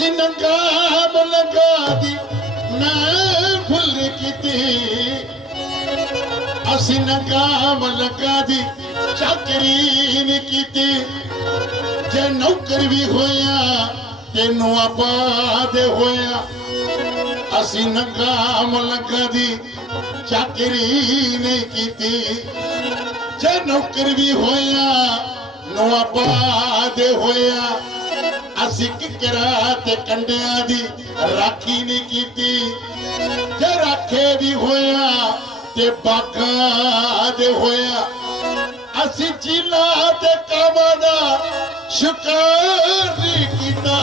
ਅਸੀਂ ਨੰਗਾ ਬਲਗਾ ਦੀ ਮੈਂ ਭੁੱਲ ਕੀਤੀ। ਅਸੀਂ ਨੰਗਾ ਬਲਗਾ ਦੀ, ਚਾਕਰੀ ਨਹੀਂ ਕੀਤੀ। ਜੇ ਨੌਕਰ ਵੀ ਹੋਇਆ, ਤੈਨੂੰ ਆਬਾਦ ਹੋਇਆ। ਅਸੀਂ ਨੰਗਾ ਮੁਲਕਾਂ ਦੀ, ਚਾਕਰੀ ਨਹੀਂ ਕੀਤੀ। ਜੇ ਨੌਕਰ ਵੀ ਹੋਇਆ ਨੂੰ ਆਬਾਦ ਹੋਇਆ। ਅਸੀਂ ਕਿਕਰਾਂ ਤੇ ਕੰਡਿਆਂ ਦੀ ਰਾਖੀ ਨਹੀਂ ਕੀਤੀ। ਜੇ ਰਾਖੇ ਵੀ ਹੋਇਆ ਤੇ ਬਾਗਾਂ ਦੇ ਹੋਇਆ। ਅਸੀਂ ਚੀਲਾ ਤੇ ਕਾਵਾਂ ਦਾ ਸ਼ਿਕਾਰ ਨਹੀਂ ਕੀਤਾ।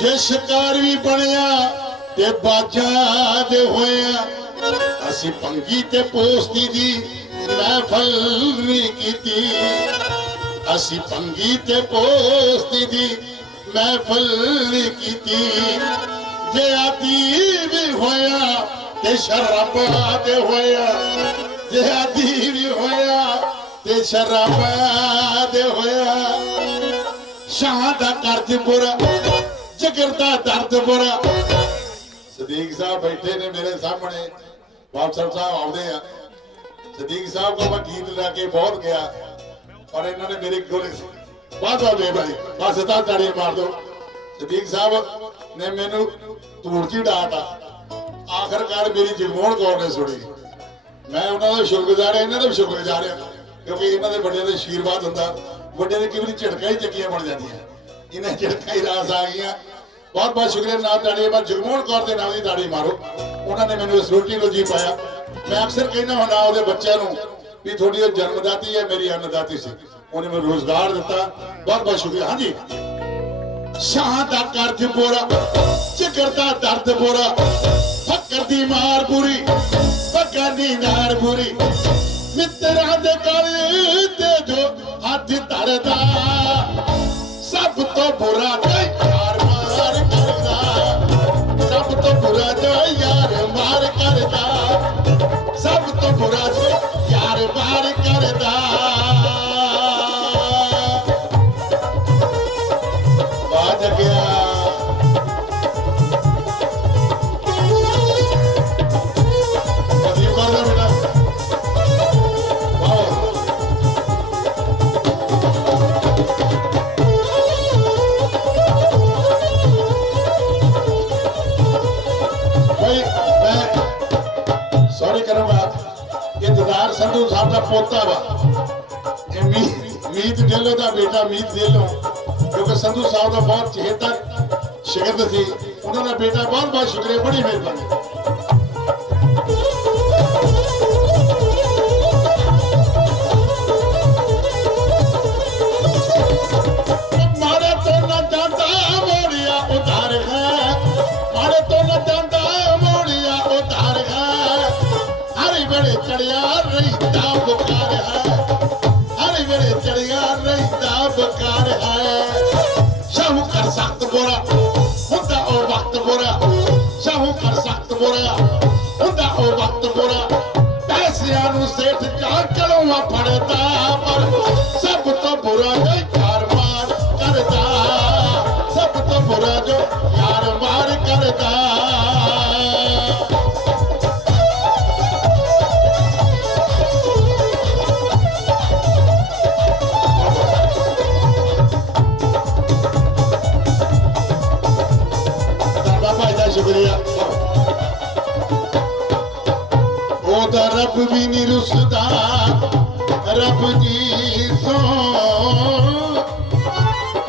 ਜੇ ਸ਼ਿਕਾਰ ਵੀ ਬਣਿਆ ਤੇ ਬਾਜਾਂ ਦੇ ਹੋਇਆ। ਅਸੀਂ ਪੰਗੀ ਤੇ ਪੋਸਤੀ ਦੀ ਮਹਿਫਲ ਨਹੀਂ ਕੀਤੀ। ਅਸੀਂ ਪੰਗੀ ਤੇ ਪੋਸਤੀ ਦੀ ਮਹਿਫਲ ਨਹੀਂ ਕੀਤੀ ਜੇ ਆਦੀ ਵੀ ਹੋਇਆ ਤੇ ਸ਼ਰਾਬਾ ਦੇ ਹੋਇਆ ਜੇ ਆਦੀ ਵੀ ਹੋਇਆ ਤੇ ਸ਼ਰਾਬਾ ਦੇ ਹੋਇਆ ਸ਼ਾਹ ਦਾ ਕਰਜ਼ ਬੁਰਾ ਜਿਗਰ ਦਾ ਦਰਦ ਬੁਰਾ ਸਦੀਕ ਸਾਹਿਬ ਬੈਠੇ ਨੇ ਮੇਰੇ ਸਾਹਮਣੇ ਬਾਦਸ਼ਾਹ ਸਾਹਿਬ ਆਉਂਦੇ ਆ ਸਦੀਕ ਸਾਹਿਬ ਕੋਲ ਮੈਂ ਗੀਤ ਲੈ ਕੇ ਬਹੁਤ ਗਿਆ ਔਰ ਇਹਨਾਂ ਨੇ ਮੇਰੇ ਕੋਲ ਬਾਤ ਹੋਵੇ ਭਾਈ। ਬਸ ਤਾਂ ਤਾੜੀ ਮਾਰ ਦੋ। ਸਦੀਕ ਸਾਹਿਬ ਨੇ ਮੈਨੂੰ ਧੂੜ ਦੀ ਡਾਟ ਆ ਆਖਰਕਾਰ ਮੇਰੀ ਜਗਮੋਹਨ ਕੌਰ ਨੇ ਸੁਣੀ। ਮੈਂ ਉਹਨਾਂ ਦਾ ਸ਼ੁਕਰਗੁਜ਼ਾਰ ਇਹਨਾਂ ਦਾ ਵੀ ਸ਼ੁਕਰਗੁਜ਼ਾਰ ਹਾਂ। ਕਿਉਂਕਿ ਇਹਨਾਂ ਦੇ ਵੱਡਿਆਂ ਦੇ ਆਸ਼ੀਰਵਾਦ ਹੁੰਦਾ। ਵੱਡਿਆਂ ਦੇ ਕਿਵੇਂ ਝਟਕਾ ਹੀ ਚੱਕੀਆਂ ਬਣ ਜਾਂਦੀਆਂ। ਇਹਨਾਂ ਝਟਕਾ ਹੀ ਰਾਸ ਆ ਗਈਆਂ। ਬਹੁਤ ਬਹੁਤ ਸ਼ੁਕਰੀਆ। ਨਾਲ ਤਾੜੀ ਮੈਂ ਜਗਮੋਹਨ ਕੌਰ ਦੇ ਨਾਮ ਦੀ ਤਾੜੀ ਮਾਰੋ। ਉਹਨਾਂ ਨੇ ਮੈਨੂੰ ਇਸ ਰੋਟੀ ਨੂੰ ਜੀ ਪਾਇਆ। ਮੈਂ ਅਕਸਰ ਕਹਿੰਦਾ ਹੁੰਦਾ, ਉਹਦੇ ਬੱਚਿਆਂ ਨੂੰ भी थोड़ी जन्मदाती है, मेरी अन्नदाती से। उन्हें मैं रोज़गार देता। बहुत बहुत शुक्रिया। हाँ जी। शाह का कर्ज बोरा। ज़िक्र दर्द बोरा। फकर दी मार पूरी फकर दी नार पूरी मित्रा दे जो हाथ धरदा। सब तो बुरा नहीं। ਇਹ ਸੰਧੂ ਸਾਹਿਬ ਦਾ ਪੋਤਾ ਵਾ। ਇਹ ਮੀਤ ਢਿੱਲੋਂ ਦਾ ਬੇਟਾ, ਮੀਤ ਢਿੱਲੋਂ ਕਿਉਂਕਿ ਸੰਧੂ ਸਾਹਿਬ ਦਾ ਬਹੁਤ ਚਹੇਤਾ ਸ਼ਾਗਿਰਦ ਸੀ। ਉਹਨਾਂ ਦਾ ਬੇਟਾ ਬਹੁਤ ਬਹੁਤ ਸ਼ੁਕਰੀਆ, ਬੜੀ ਮਿਹਰਬਾਨੀ। ਬੁਕਾਰ ਹੈ। ਸ਼ਾਹੂ ਕਰ ਸਖਤ ਬੋਰਾ ਹੁੰਦਾ ਉਹ ਵਕਤ ਬੋਰਾ ਸ਼ਾਹੂ ਕਰ ਸਖਤ ਬੋਰਾ ਹੁੰਦਾ ਉਹ ਵਕਤ ਬੋਰਾ ਪੈਸਿਆਂ ਨੂੰ ਸੇਠ ਕਾ ਚਲੋਂ ਫੜਦਾ, ਪਰ ਸਭ ਤੋਂ ਬੁਰਾ ਨਹੀਂ ਉਹਦਾ ਰੱਬ ਵੀ ਨਹੀਂ ਰੁੱਸਦਾ, ਰੱਬ ਦੀ ਸੋ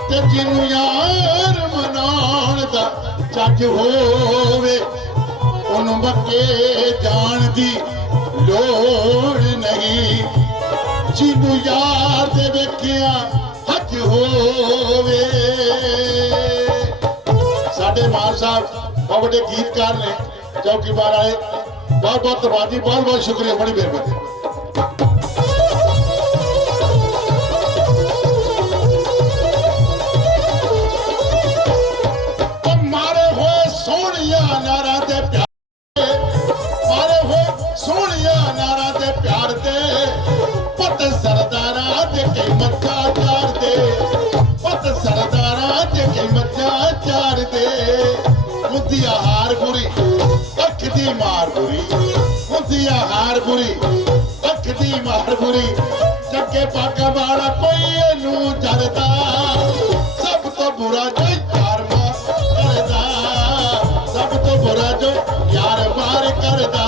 ਤੇ ਜਿਹਨੂੰ ਯਾਰ ਮਨਾਉਣ ਦਾ ਚੱਜ ਹੋਵੇ, ਉਹਨੂੰ ਮੱਕੇ ਜਾਣ ਦੀ ਲੋੜ ਨਹੀਂ। ਜਿਹਨੂੰ ਯਾਰ ਦੇ ਵੇਖਿਆ ਹੱਜ ਹੋ कलाकार और बड़े गीतकार ने चौकीदार आए बहुत बहुत धनबाद जी बहुत बहुत शुक्रिया, बड़ी मेहरबानी। ਦੀ ਮਾਰ ਬੁਰੀ ਹੁੰਦੀ ਆ ਹਾਰ ਬੁਰੀ ਅੱਖ ਦੀ ਮਾਰ ਬੁਰੀ ਜੱਗੇ ਪੱਗ ਵਾਲਾ ਕੋਈ ਇਹਨੂੰ ਜਰਦਾ ਸਭ ਤੋਂ ਬੁਰਾ ਜੋ ਯਾਰ ਮਾਰ ਕਰਦਾ ਸਭ ਤੋਂ ਬੁਰਾ ਜੋ ਯਾਰ ਮਾਰ ਕਰਦਾ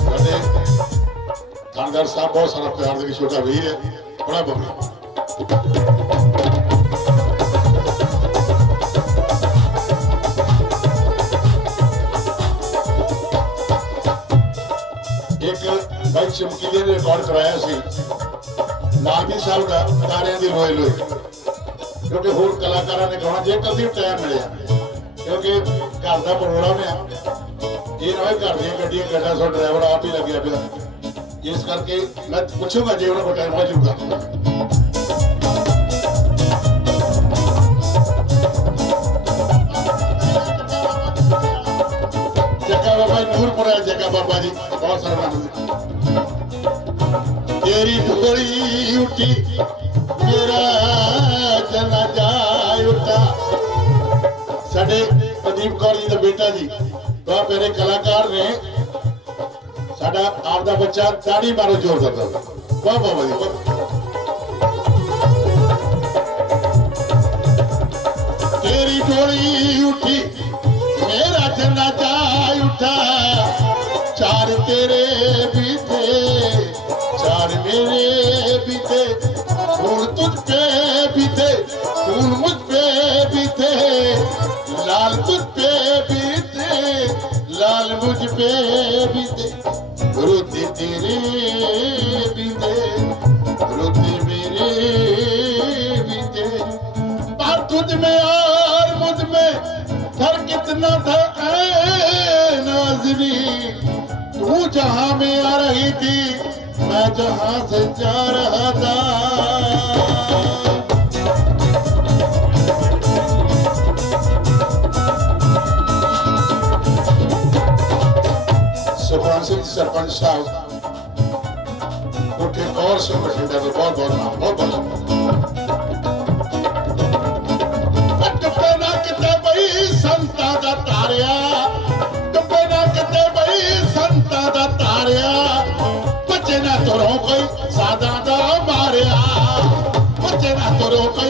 ਸਾਡੇ ਥਾਣੇਦਾਰ ਸਾਹਿਬ ਬਹੁਤ ਸਾਰਾ ਪਿਆਰ ਦੇ ਵਿੱਚ ਛੋਟਾ ਵੀਰ ਹੈ ਬੜਾ ਬੰਦਾ ਚਮਕੀਲੇ ਨੇ ਰਿਕਾਰਡ ਕਰਾਇਆ ਸੀ ਨਾਗੀ ਸਾਹਿਬ ਦਾ ਤਾਰਿਆਂ ਦੀ ਰੋਏ ਲੋਏ ਕਿਉਂਕਿ ਹੋਰ ਕਲਾਕਾਰਾਂ ਨੇ ਗਾਉਣਾ ਜੇ ਕਦੀ ਟਾਈਮ ਮਿਲਿਆ ਕਿਉਂਕਿ ਘਰ ਦਾ ਪ੍ਰੋਗਰਾਮ ਹੈ ਇਹ ਨਾ ਹੋਏ ਘਰ ਦੀਆਂ ਗੱਡੀਆਂ ਗੱਡਾ ਸੋ ਡਰਾਈਵਰ ਆਪ ਹੀ ਲੱਗਿਆ ਪਿਆ ਇਸ ਕਰਕੇ ਮੈਂ ਪੁੱਛੂਗਾ ਜੇ ਉਹਨਾਂ ਕੋਲ ਟਾਈਮ ਹੋ ਜਾਊਗਾ ਜੱਗਾ ਬਾਬਾ ਜੀ, ਨੂਰਪੁਰਾ ਜੱਗਾ ਬਾਬਾ ਜੀ मेरी कोई उठी मेरा उठा। प्रदीप कौर जी का बेटा जी बहुत प्यारे कलाकार ने साडा आपका बच्चा दाढ़ी मारो ज़ोर सकता बहुत बहुत वधिया तेरी टोली उठी, मेरा जना जा उठा। चार तेरे भी थे चार मेरे बीते फूल तुझ पे बीते फूल मुझ पे बीते लाल तुझ पे बीते लाल मुझ पे बीते रोते तेरे बीते रोते मेरे बीते पर तुझ में और मुझमें घर कितना था नाजरी तू जहाँ में आ रही थी मैं जहाँ से जा रहा था। सरपंच साहब, उनके और से तो बहुत बहुत बहुत बहुत संता का तारिया।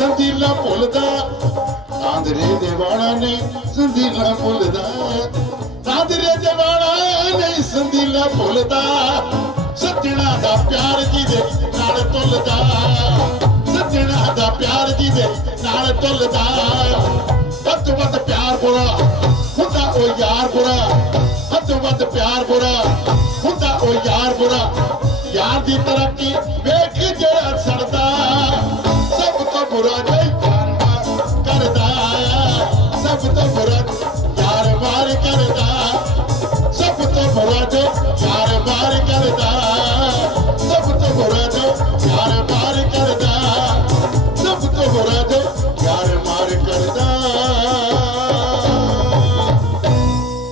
ਸੰਦੀਲਾ ਭੁੱਲਦਾ। ਚਾਂਦਰੇ ਦੇਵਾਣਾ ਨਹੀਂ ਸੰਦੀਲਾ ਭੁੱਲਦਾ। ਚਾਂਦਰੇ ਦੇਵਾਣਾ ਨਹੀਂ ਸੰਦੀਲਾ ਭੁੱਲਦਾ। ਸੱਜਣਾ ਦਾ ਪਿਆਰ ਜੀ ਦੇ ਨਾਲ ਤੁਲਦਾ? ਸੱਜਣਾ ਦਾ ਪਿਆਰ ਜੀ ਦੇ ਨਾਲ ਤੁਲਦਾ? ਵੱਧ ਵੱਧ ਪਿਆਰ ਬੁਰਾ ਹੁੰਦਾ ਉਹ ਯਾਰ ਬੁਰਾ। ਵੱਧ ਵੱਧ ਪਿਆਰ ਬੁਰਾ ਹੁੰਦਾ ਉਹ ਯਾਰ ਬੁਰਾ। ਯਾਰ ਦੀ ਤਰੱਕੀ ਵੇਖ ਮੁਰਾਦੇ ਕਰਦਾ ਸਭ ਤੋਂ ਬੁਰਾ ਯਾਰ ਵਾਰ ਕਰਦਾ